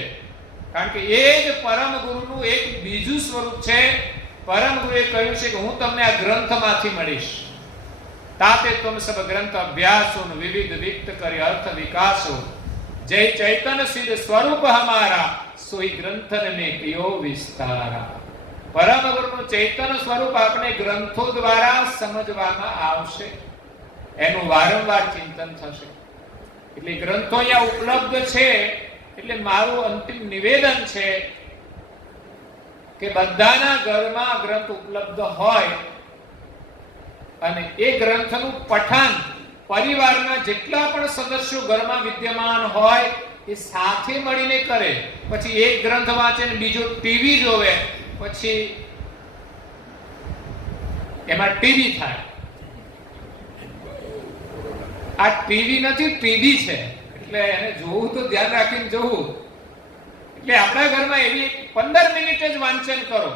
કારણ કે એ જ પરમ ગુરુનું એક બીજું સ્વરૂપ છે. પરમ ગુરુએ કહ્યું છે કે હું તમને આ ગ્રંથમાંથી મળીશ. તાતે તુમ સબ ગ્રંથ અભ્યાસો વિવિધ વિક્ત કરી અર્થ વિકાસો, જય ચૈતન્ય સિદ્ધ સ્વરૂપ હમારા સોઈ ગ્રંથન ને કયો વિસ્તારા. પરમ ગુરુનું ચૈતન્ય સ્વરૂપ આપણે ગ્રંથો દ્વારા સમજવામાં આવશે, એનું વારંવાર ચિંતન થશે. એટલે ગ્રંથો અહીંયા ઉપલબ્ધ છે. એટલે મારું અંતિમ નિવેદન છે કે બધાના ઘરમાં ગ્રંથ ઉપલબ્ધ હોય અને એ ગ્રંથનું પઠન પરિવારના જેટલા પણ સદસ્યો ઘરમાં વિદ્યમાન હોય એ સાથે મળીને કરે. પછી એક ગ્રંથ વાંચે ને બીજો ટીવી જોવે, પછી એમાં ટીવી થાય. આ ટીવી નથી, ટીવી છે. એટલે એને જોવું તો ધ્યાન રાખીને જોવું. એટલે આપણા ઘરમાં એવી 15 મિનિટ જ વાંચન કરો,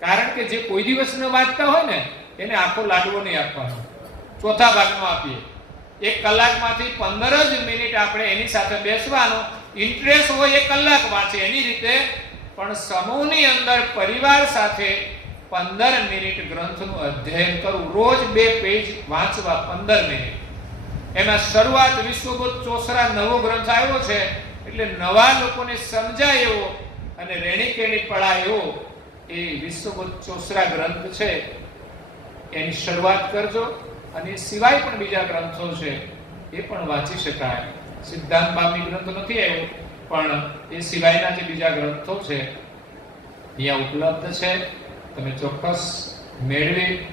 કારણ કે જે કોઈ દિવસ ન વાંચતા હોય ને એને આખો લાડવો નહીં આપવાનો, ચોથા ભાગનો આપીએ. 1 કલાકમાંથી 15 જ મિનિટ આપણે એની સાથે બેસવાનો. ઇન્ટરેસ્ટ હોય 1 કલાક વાંચે એની રીતે, પણ સમૂહની અંદર પરિવાર સાથે 15 મિનિટ ગ્રંથનું અધ્યયન કરવું. રોજ 2 પેજ વાંચવા 15 મિનિટ. એમાં શરૂઆત વિશ્વબોધ ચોસરા નવો ગ્રંથ આવ્યો છે, એટલે નવા લોકોને સમજાય એવો અને રેણી કેણી પડાય એવો એ વિશ્વબોધ ચોસરા ગ્રંથ છે, એની શરૂઆત કરજો. અને સિવાય પણ બીજા ગ્રંથો છે એ પણ વાંચી શકાય. સિદ્ધાંત બામની ગ્રંથ નથી આવ્યો, પણ એ સિવાયના જે બીજા ગ્રંથો છે અહીંયા ઉપલબ્ધ છે. તમે ચોક્કસ મેળવી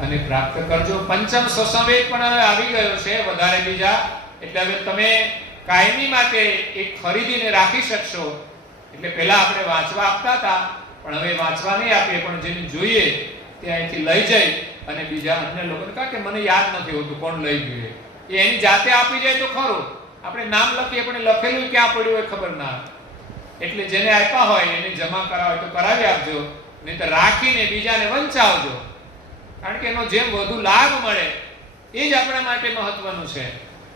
અને પ્રાપ્ત કરજો. પંચમ સસંવેદ પણ હવે આવી ગયો છે વધારે બીજા, એટલે હવે તમે કાયમી માટે એ ખરીદીને રાખી શકશો. એટલે પહેલા આપણે વાંચવા આપતા હતા, પણ હવે વાંચવા નહીં આપીએ, પણ જેને જોઈએ તે અહીંથી લઈ જઈ અને બીજા અન્ય લોકોને, કારણ કે મને યાદ નથી હોતું કોણ લઈ ગયું, એ એની જાતે આપી જાય તો ખરું. આપણે નામ લખીએ પણ લખેલું ક્યાં પડ્યું હોય ખબર ના. એટલે જેને આપ્યા હોય એને જમા કરાવે તો કરાવી આપજો, નહીં તો રાખીને બીજાને વંચાવજો. કારણ કે એનો જેમ વધુ લાભ મળે એ જ આપણા માટે મહત્વનું છે.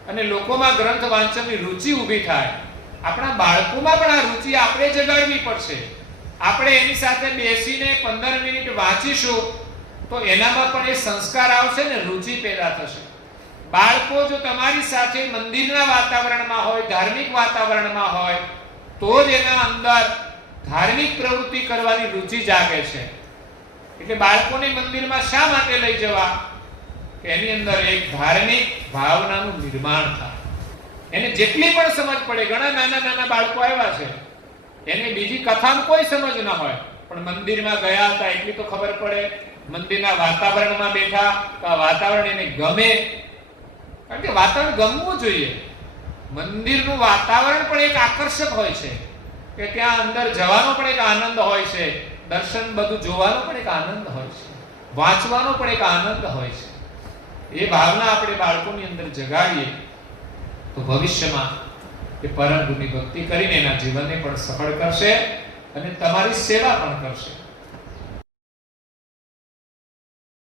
અને લોકોમાં ગ્રંથ વાંચનની રુચિ ઊભી થાય. આપણા બાળકોમાં પણ આ રુચિ આપણે જગાડવી પડશે. આપણે એની સાથે બેસીને 15 મિનિટ વાંચીશું તો એનામાં પણ એ સંસ્કાર આવશે ને રુચિ પેદા થશે. બાળકો જો તમારી સાથે મંદિરના વાતાવરણમાં હોય, ધાર્મિક વાતાવરણમાં હોય, તો જ એના અંદર ધાર્મિક પ્રવૃત્તિ કરવાની રુચિ જાગે છે. એટલે બાળકોને મંદિરમાં શા માટે લઈ જવા? કે એની અંદર એક ધાર્મિક ભાવનાનું નિર્માણ થાય. એને જેટલી પણ સમજ પડે, ઘણા નાના નાના બાળકો આવ્યા છે, એને બીજી કથામાં કોઈ સમજ ન હોય, પણ મંદિરમાં ગયા હતા એટલી તો ખબર પડે. મંદિરના વાતાવરણમાં બેઠા તો આ વાતાવરણ એને ગમે, કારણ કે વાતાવરણ ગમવું જોઈએ. મંદિરનું વાતાવરણ પણ એક આકર્ષક હોય છે, કે ત્યાં અંદર જવાનો પણ એક આનંદ હોય છે, દર્શન બધું જોવાનો પણ એક આનંદ હોય છે, વાંચવાનો પણ એક આનંદ હોય છે. એ ભાવના આપણે બાળકોની અંદર જગાડીએ તો ભવિષ્યમાં એ પરમ ગુરુની ભક્તિ કરીને એના જીવનને પણ સફળ કરશે અને તમારી સેવા પણ કરશે.